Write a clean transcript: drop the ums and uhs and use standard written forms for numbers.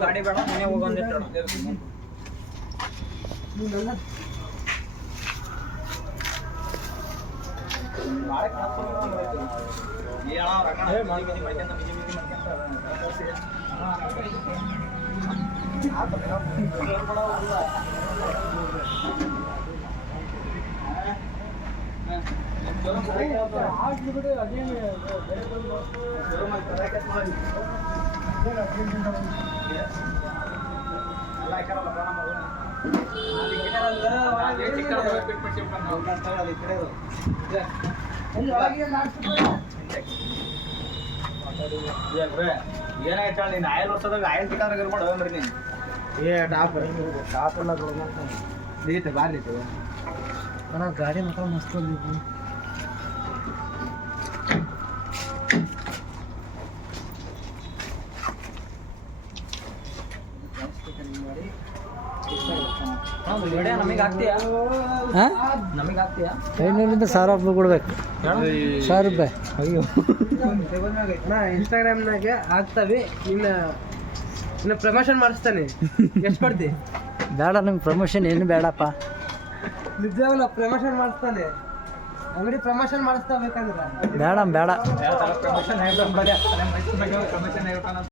ಗಾಡಿ ಬೇಡ ಮನೆ ಹೋಗೋಂದಿಟ್ಟು ಏನಾಯ್ತು ನೀನು ಆಯಲ್ ವರ್ಷದಾಗ ಆಯಲ್ ಸಿಕ್ಕಾದ್ರೆ ಮಾಡ್ರಿ ನೀನು ಟಾಪ್ ಎಲ್ಲ ಐತೆ ಬಾರಿ ಐತೆ ಅಣ್ಣ ಗಾಡಿ ಮಾತ್ರ ಮಸ್ತ್ ಬಂದಿದ್ದು ನಮಗೆ ಆಗ್ತೀಯಾ ನಮಗೆ ಆಗ್ತೀಯಾ 500ರಿಂದ 1000 ರೂಪಾಯಿ ಕೊಡ್ಬೇಕು 1000 ರೂಪಾಯಿ ಅಯ್ಯೋ ಇನ್ಸ್ಟಾಗ್ರಾಮ್ನಾಗೆ ಆಗ್ತವೆ ಇನ್ನು ಪ್ರಮೋಷನ್ ಮಾಡಿಸ್ತಾನೆ ಎಷ್ಟು ಕೊಡ್ತಿ ಬೇಡ ನಿಮ್ಗೆ ಪ್ರಮೋಷನ್ ಏನು ಬೇಡಪ್ಪ ನಿಜವಾಗಲ್ಲ ಪ್ರಮೋಷನ್ ಮಾಡಿಸ್ತಾನೆ ಅಂಗಡಿ ಪ್ರಮೋಷನ್ ಮಾಡಿಸ್ತಾ ಬೇಕಂದ್ರೆ ಬೇಡ ಪ್ರಮೋಷನ್